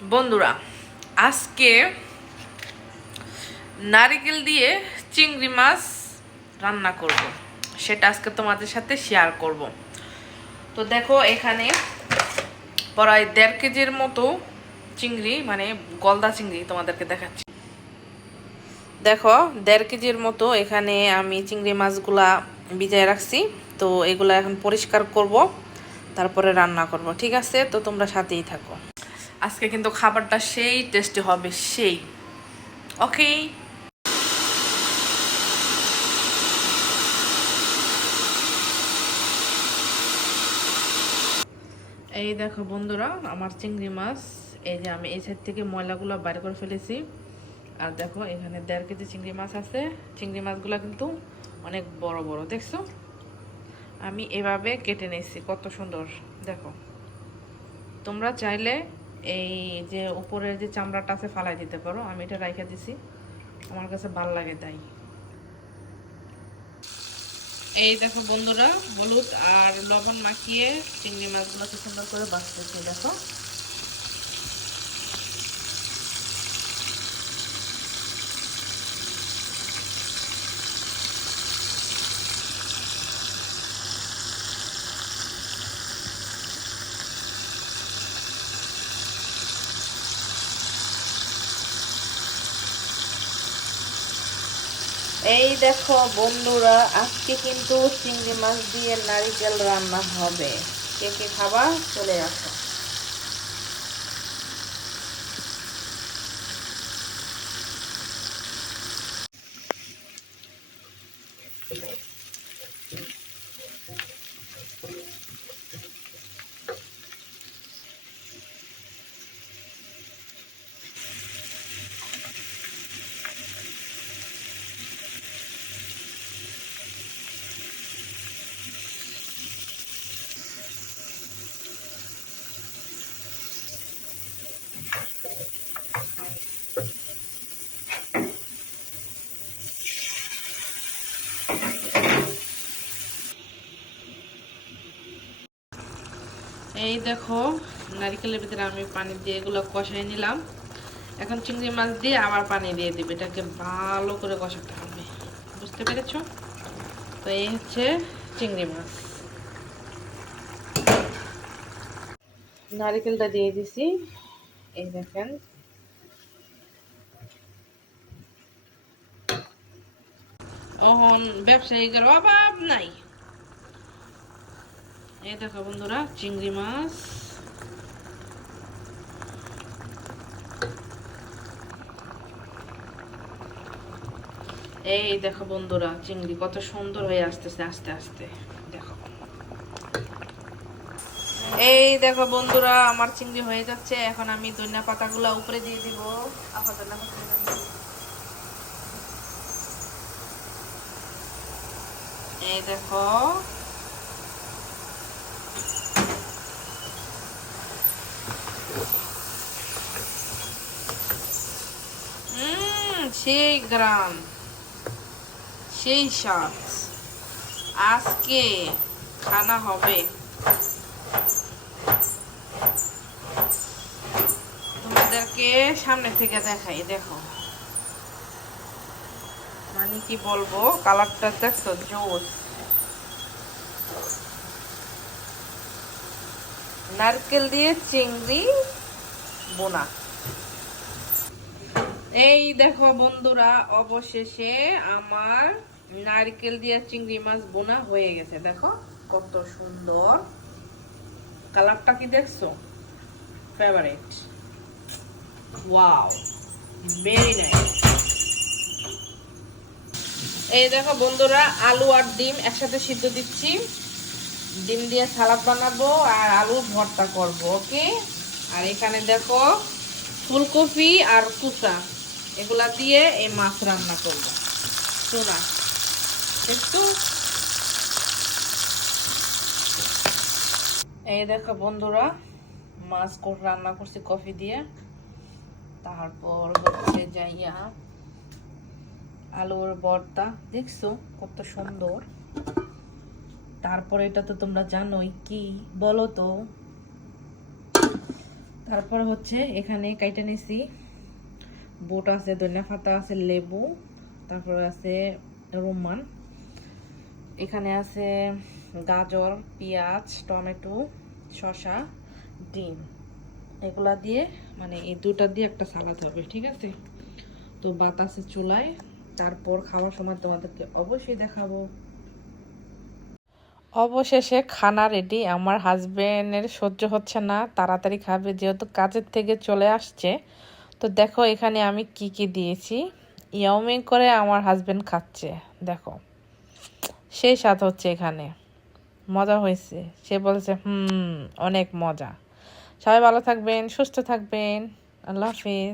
বন্ধুরা, আজকে নারিকেল দিয়ে চিংড়ি মাছ রান্না করব। সেটা আজকে তোমাদের সাথে শেয়ার করব। তো দেখো, এখানে প্রায় দেড় কেজির মতো চিংড়ি মানে গলদা চিংড়ি তোমাদেরকে দেখাচ্ছি দেখো, দেড় কেজির মতো এখানে আমি চিংড়ি মাছগুলা ভিজায় রাখছি তো এগুলা এখন পরিষ্কার করব, তারপরে রান্না করব, ঠিক আছে তো তোমরা সাথেই থাকো আজকে কিন্তু খাবারটা সেই টেস্টি হবে, সেই। ওকে এই দেখো বন্ধুরা, আমার চিংড়ি মাছ, এই যে আমি এই সাইড থেকে ময়লাগুলো বাইরে করে ফেলেছি। আর দেখো, এখানে দেড় কেজি চিংড়ি মাছ আছে। চিংড়ি মাছগুলো কিন্তু অনেক বড় বড়, দেখছ? আমি এভাবে কেটে নিয়েছি, কত সুন্দর। দেখো, তোমরা চাইলে এই যে উপরের যে চামড়াটা আছে ফালাই দিতে পারো, আমি এটা রাইখা দিছি। আমার কাছে ভালো লাগে তাই। এই দেখো বন্ধুরা, হলুদ আর লবণ মাখিয়ে চিংড়ি মাছগুলোকে সুন্দর করে বাঁচতেছি, দেখো। এই দেখো বন্ধুরা, আজকে কিন্তু চিংড়ি মাছ দিয়ে নারিকেল রান্না হবে। কে কে খাবা, চলে আসো। এই দেখো, নারিকেলের ভিতরে আমি পানি দিয়ে এগুলো কষাই নিলাম। এখন চিংড়ি মাছ দিয়ে আবার পানি দিয়ে দিবে, এটাকে ভালো করে কষাতে হবে। বুঝতে পেরেছ? তো এই হচ্ছে চিংড়ি মাছ। নারিকেলটা দিয়ে দিছি। এই দেখেন। ওহন ব্যবসায়ীদের অভাব নাই। এই দেখো বন্ধুরা, চিংড়ি মাছ। এই দেখো বন্ধুরা, চিংড়ি কত সুন্দর হয়ে আসতেছে, আস্তে আস্তে। দেখো। এই দেখো বন্ধুরা, আমার চিংড়ি হয়ে যাচ্ছে, এখন আমি ধনিয়া পাতাগুলো উপরে দিয়ে দিব। এই দেখো। সেই গ্রাম, সেই স্বাদ আজকে খানা হবে। তোমাদেরকে সামনে থেকে দেখাই, দেখো। মানে কি বলব, কালারটা দেখছ, জোস। নারকেল দিয়ে চিংড়ি বোনা। এই দেখো বন্ধুরা, অবশেষে আমার নারকেল দিয়ে চিংড়ি মাছ বোনা হয়ে গেছে। দেখো কত সুন্দর। কালারটা কি দেখছ? ফেভারিট ওয়াও ভেরি নাইস এই দেখো বন্ধুরা, আলু আর ডিম একসাথে সিদ্ধ দিচ্ছি। ডিম দিয়ে সালাদ বানাবো আর আলু ভর্তা করব ওকে আর এখানে দেখো ফুলকপি আর কুচা। এগুলা দিয়ে এই মাছ রান্না করব। শোনা একটু। এই দেখো বন্ধুরা, মাছ রান্না করছি কফি দিয়ে। তারপর হচ্ছে যাইয়া আলুর ভর্তা। দেখছ কত সুন্দর। তারপরে এটা তো তোমরা জানোই কি বলো তো? তারপর হচ্ছে এখানে কাইটা নিছি বুট আছে, ধনিয়া পাতা আছে, লেবু, তারপর আছে রোমান। এখানে আছে গাজর, পেঁয়াজ, টমেটো, শসা, ডিম। এগুলা দিয়ে মানে এই দুটা দিয়ে একটা সালাদ হবে, ঠিক আছে? তো বাতাসে চুলায় তারপর খাওয়ার সময় তোমাদেরকে অবশ্যই দেখাবো। অবশেষে খানা রেডি আমার হাজবেন্ডের সহ্য হচ্ছে না, তাড়াতাড়ি খাবে, যেহেতু কাজের থেকে চলে আসছে। তো দেখো, এখানে আমি কি কি দিয়েছি। ইয়ামিং করে আমার হাজব্যান্ড খাচ্ছে, দেখো। সেই স্বাদ হচ্ছে এখানে। মজা হয়েছে। সে বলছে, হুম, অনেক মজা। সবাই ভালো থাকবেন, সুস্থ থাকবেন। আল্লাহ হাফিজ।